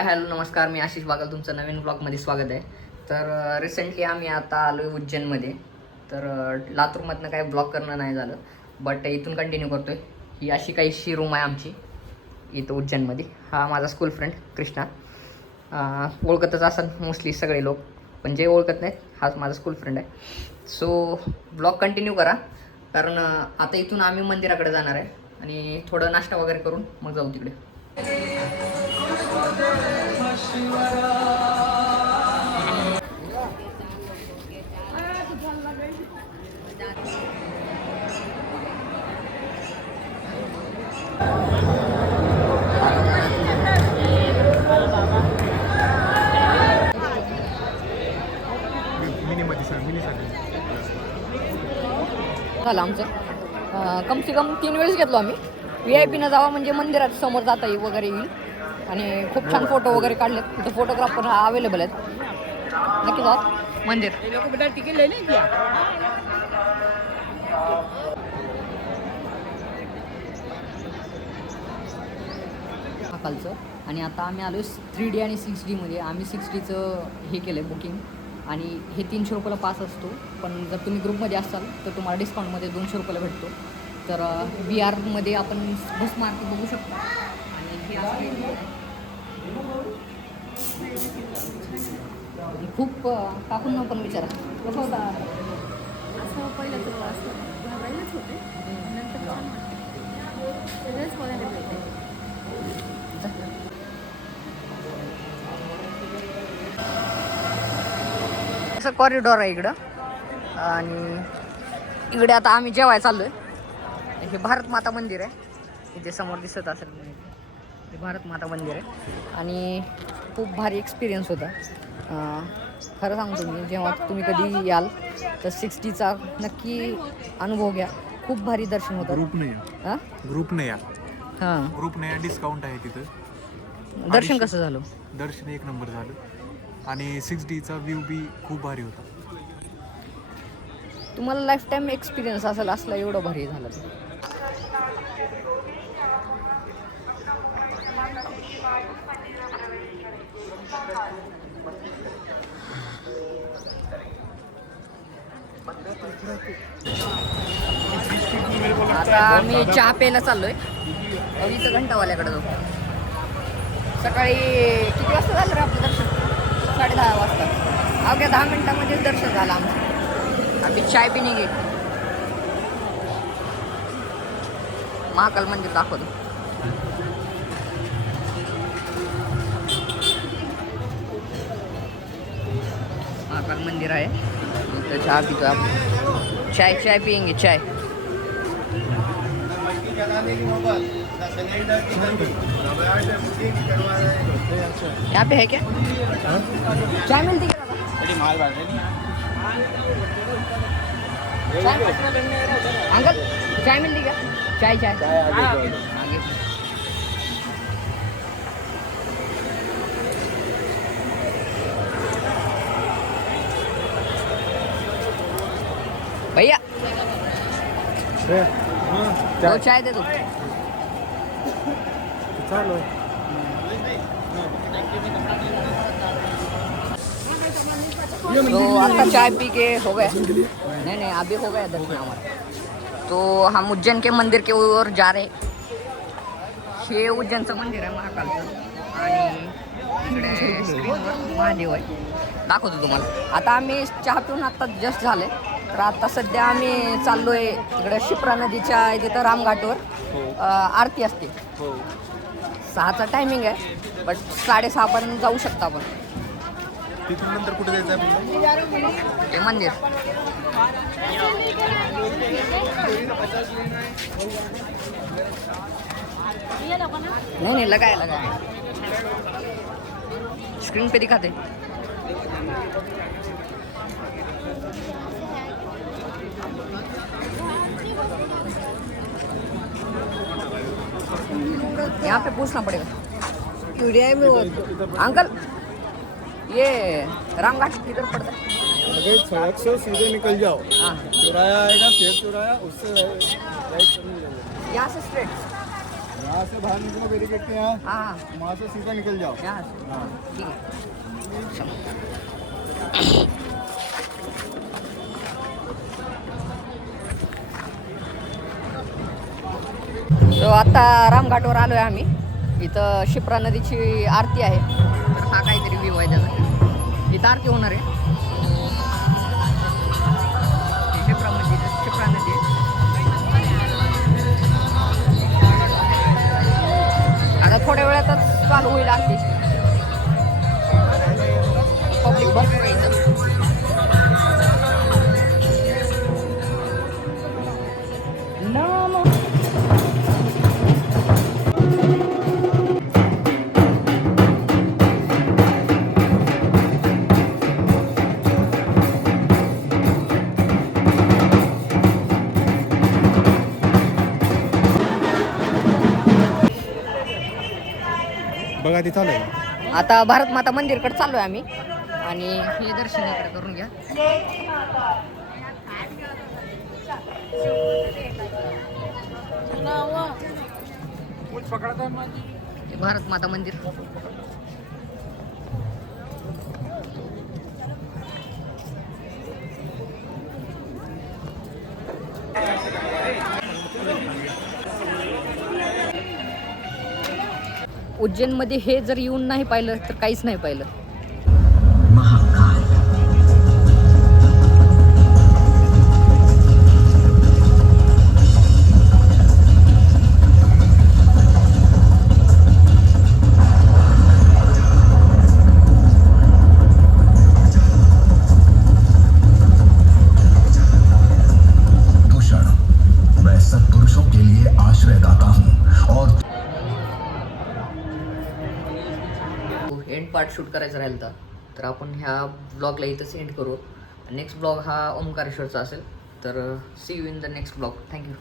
Hi hello नमस्कार, मी आशिष बागल, तुमचं नवीन ब्लॉगमध्ये स्वागत आहे. तर रिसेंटली आम्ही आता आलो आहे उज्जैनमध्ये. तर लातूरमधनं काही ब्लॉग करणं नाही झालं, बट इथून कंटिन्यू करतो आहे. ही अशी काहीशी रूम आहे आमची इथं उज्जैनमध्ये. हा माझा स्कूल फ्रेंड कृष्णा. ओळखतच असतात मोस्टली सगळे लोक, पण जे ओळखत नाहीत हाच माझा स्कूल फ्रेंड आहे. सो ब्लॉग कंटिन्यू करा, कारण आता इथून आम्ही मंदिराकडे जाणार आहे आणि थोडं नाश्ता वगैरे करून मग जाऊ तिकडे. झालं आमचं कम से कम 3 वेळेस घेतलो आम्ही. VIP न जावा म्हणजे मंदिरात समोर जाता येईल वगैरे येईल आणि खूप छान फोटो वगैरे काढलेत. तिथं फोटोग्राफर हा अवेलेबल आहेत. नक्की जा मंदिर. कालचं आणि आता आम्ही आलो 3D आणि 6D मध्ये. आम्ही 6Dचं हे केलं आहे बुकिंग आणि हे 300 रुपयाला पास असतो, पण जर तुम्ही ग्रुपमध्ये असाल तर तुम्हाला डिस्काउंटमध्ये 200 रुपयाला भेटतो. तर BRमध्ये आपण बस मार्क बघू शकतो आणि हे असं खूप काकूंना पण विचारा कसं होता. असं पहिलं तर असं घाबरायलाच होते, नंतर छान वाटते. सगळंच बघायला मिळते. असं कॉरिडॉर आहे इकडं आणि इकडे आता आम्ही जेवायला चाललो आहे. हे भारत माता मंदिर आहे, इथे समोर दिसत असेल. हे भारत माता मंदिर आहे आणि खूप भारी एक्सपिरियन्स होता. खरं सांगतो मी, जेव्हा तुम्ही कधी याल तर 6Dचा नक्की अनुभव घ्या. खूप भारी दर्शन होतं. ग्रुपने या हां, ग्रुपने या, डिस्काउंट आहे तिथं. दर्शन कसं झालं? दर्शन 1 नंबर झालं आणि 6Dचा व्ह्यू बी खूप भारी होता. तुम्हाला लाईफ टाईम एक्सपिरियन्स असेल असला एवढं भारी झालं. आता आम्ही चहा प्यायला चाललोय इथं घंटावाल्याकडे जाऊ. सकाळी किती वाजता झालं रे आपलं दर्शन? 10:30 वाजता. अवघ्या 10 मिनिटामध्येच दर्शन झालं आमचं. आम्ही चाय पिणे गेली. महाकाल मंदिर दाखवतो. महाकाल मंदिर आहे इथं. चहा पितो आपण. चाय पियेंगे चाय. यहाँ पे है क्या चाय मिलती है? अंकल चाय मिलती क्या? चाय आगे. भैया दो चाय दे दो. तो आता चाय पी के हो गया. नहीं अभी हो गया दर्शन हमारा. तो हम उज्जैन के मंदिर के ओर जा रहे. हे उज्जैनचं मंदिर आहे महाकालचं आणि इकडे स्क्रीनवर महादेव आहे. दाखवतो तुम्हाला. आता आम्ही चहा पिऊन आत्ता जस्ट झाले. तर आता सध्या आम्ही चाललो आहे इकडे शिप्रा नदीच्या तिथं रामघाटवर आरती असते. 6चा टायमिंग आहे, बट 6:30पर्यंत जाऊ शकता आपण. तिथून नंतर कुठे जायचं आहे? ते मंदिर नहीं लगाया स्क्रीन पे दिखाते. यहाँ पे पूछना पड़ेगा. यूरिया में अंकल ये रामघाट किधर पड़ता है? अगर सड़क से सीधे निकल जाओ, हाँ, चौराया आएगा, शेर चौराया, उससे राइट करने लगेगा। यहाँ से स्ट्रेट. यहाँ से बाहर निकलो बैरिकेड के यहाँ, हाँ हाँ वहाँ से सीधा निकल जाओ। यहाँ से ठीक है चलो. तो आता रामघाटवर आलोय आम्ही. इथं शिप्रा नदीची आरती आहे. तर हा काहीतरी व्ह्यू आहे त्याचा. इथं आरती होणार आहे. हे शिप्रा नदी आहे. आता थोड्या वेळातच चालू होईल आरती. पब्लिक भरपूर आहे इथं. बघा तिथं आलंय. आता भारत माता मंदिरकडे चाललोय आम्ही आणि हे दर्शन इकडे करून घ्या. हे भारत माता मंदिर. उज्जैनमध्ये हे जर येऊन नाही पाहिलं तर काहीच नाही पाहिलं. मैं सत्पुरुषों के लिए आश्रयदाता हूँ और एंड पार्ट शूट करायचं राहिलं तर आपण ह्या ब्लॉगला इथंच एंड करू. नेक्स्ट ब्लॉग हा ओंकारेश्वरचा असेल. तर see you in the next blog. Thank you.